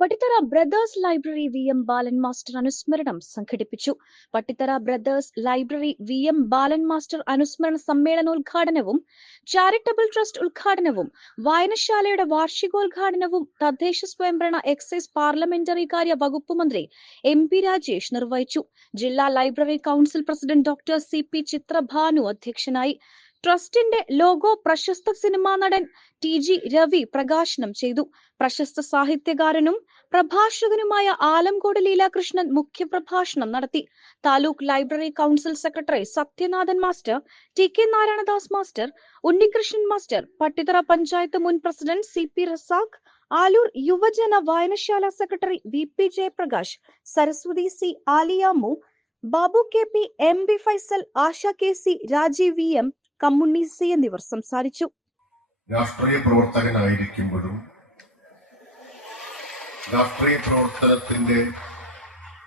Pattithara brothers library V M Balan master അനുസ്മരണം സംഘടിപ്പിച്ചു. Pattithara brothers library V M Balan master അനുസ്മരണ സമ്മേളനോദ്ഘാടനവും charitable trust ഉദ്ഘാടനവും വായനശാലയുടെ വാർഷികോദ്ഘാടനവും തദ്ദേശ സ്വയംഭരണ എക്സൈസ് പാർലമെന്ററി കാര്യ വകുപ്പ് മന്ത്രി എം പി രാജേഷ് നിർവഹിച്ചു. ജില്ലാ library council president doctor C P Chitrabhanu അധ്യക്ഷനായി ട്രസ്റ്റിന്റെ ലോഗോ പ്രശസ്ത സിനിമാ നടൻ ടി ജി രവി പ്രകാശനം ചെയ്തു. പ്രശസ്ത സാഹിത്യകാരനും പ്രഭാഷകനുമായ ആലംകോട് ലീലാകൃഷ്ണൻ മുഖ്യപ്രഭാഷണം നടത്തി. Taluk library council secretary Sathyanathan master T K Narayanadas master Unnikrishnan master Pattithara panchayat മുൻ president C P Razak Alur യുവജന വായനശാല secretary V P Jayaprakash Saraswathi C Aliyamu Babu K P M B Faisal Asha K C Rajeev V M Kammunni C എന്നിവർ സംസാരിച്ചു. രാഷ്ട്രീയ പ്രവർത്തകനായിരിക്കുമ്പോഴും രാഷ്ട്രീയ പ്രവർത്തനത്തിന്റെ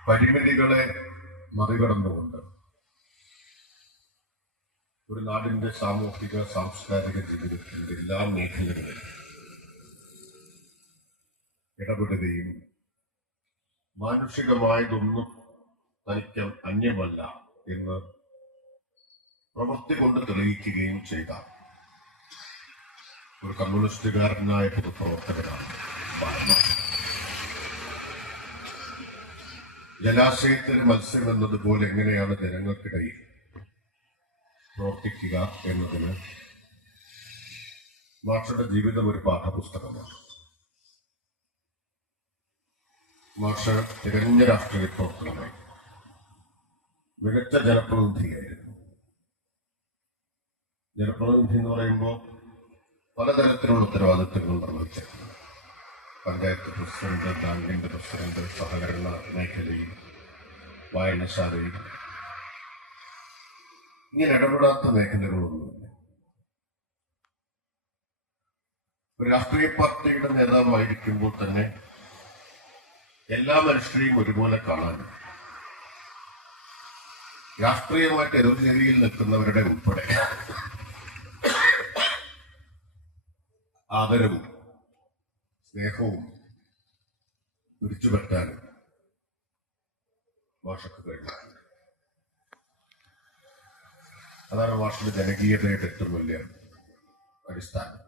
പരിമിതികളെ മറികടന്നുകൊണ്ട് ഒരു നാടിന്റെ സാമൂഹിക സാംസ്കാരിക ജീവിതത്തിന്റെ എല്ലാ മേഖലകളിലും ഇടപെടുകയും മാനുഷികമായതൊന്നും തനിക്ക് അന്യമല്ല എന്ന് പ്രവൃത്തി കൊണ്ട് തെളിയിക്കുകയും ചെയ്ത ഒരു കമ്മ്യൂണിസ്റ്റുകാരനായ പൊതുപ്രവർത്തകനാണ്. ജലാശയത്തിന് മത്സ്യം എന്നതുപോലെ എങ്ങനെയാണ് ജനങ്ങൾക്കിടയിൽ പ്രവർത്തിക്കുക എന്നതിന് മാഷയുടെ ജീവിതം ഒരു പാഠപുസ്തകമാണ്. മാഷ തികഞ്ഞ രാഷ്ട്രീയ പ്രവർത്തനമായി. മികച്ച ജനപ്രതിനിധിയായിരുന്നു. ജനപ്രതിനിധി എന്ന് പറയുമ്പോൾ പലതരത്തിലുള്ള ഉത്തരവാദിത്തങ്ങൾ നിർവഹിച്ചിട്ടുണ്ട് പഞ്ചായത്ത് പ്രസിഡന്റ് ബാങ്കിന്റെ പ്രസിഡന്റ് സഹകരണ മേഖലയിൽ വായനശാലയിൽ ഇങ്ങനെ ഇടപെടാത്ത മേഖലകളൊന്നുമില്ല ഒരു രാഷ്ട്രീയ പാർട്ടിയുടെ നേതാവായിരിക്കുമ്പോൾ തന്നെ എല്ലാ മനുഷ്യരെയും ഒരുപോലെ കാണാനും രാഷ്ട്രീയമായിട്ട് എതിർചേരിയിൽ നിൽക്കുന്നവരുടെ ഉൾപ്പെടെ ആദരവും സ്നേഹവും പിടിച്ചുപറ്റാനും ഭാഷക്ക് കഴിഞ്ഞു അതാണ് ഭാഷയുടെ ജനകീയതയുടെ ഏറ്റവും വലിയ അടിസ്ഥാനം.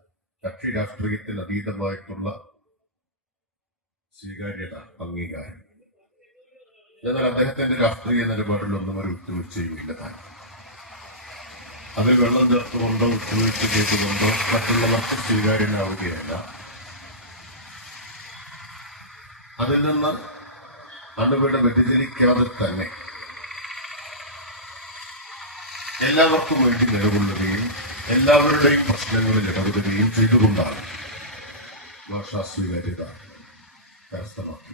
കക്ഷി രാഷ്ട്രീയത്തിൽ അതീതമായിട്ടുള്ള സ്വീകാര്യത അംഗീകാരം. എന്നാൽ അദ്ദേഹത്തിന്റെ രാഷ്ട്രീയ നിലപാടിലൊന്നും ഒരു വിട്ടുവീഴ്ചയും താൻ. അതിൽ വെള്ളം ചേർത്തുകൊണ്ടോ വിട്ടുവീഴ്ച കേട്ടുകൊണ്ടോ മറ്റുള്ളവർക്ക് സ്വീകാര്യനാവുകയല്ല. അതിൽ നിന്ന് അണുവിട വ്യതിചരിക്കാതെ തന്നെ എല്ലാവർക്കും വേണ്ടി നിലകൊള്ളുകയും എല്ലാവരുടെയും പ്രശ്നങ്ങളിൽ ഇടപെടുകയും ചെയ്തുകൊണ്ടാണ് ഭാഷാ സ്വീകാര്യത കരസ്ഥമാക്കി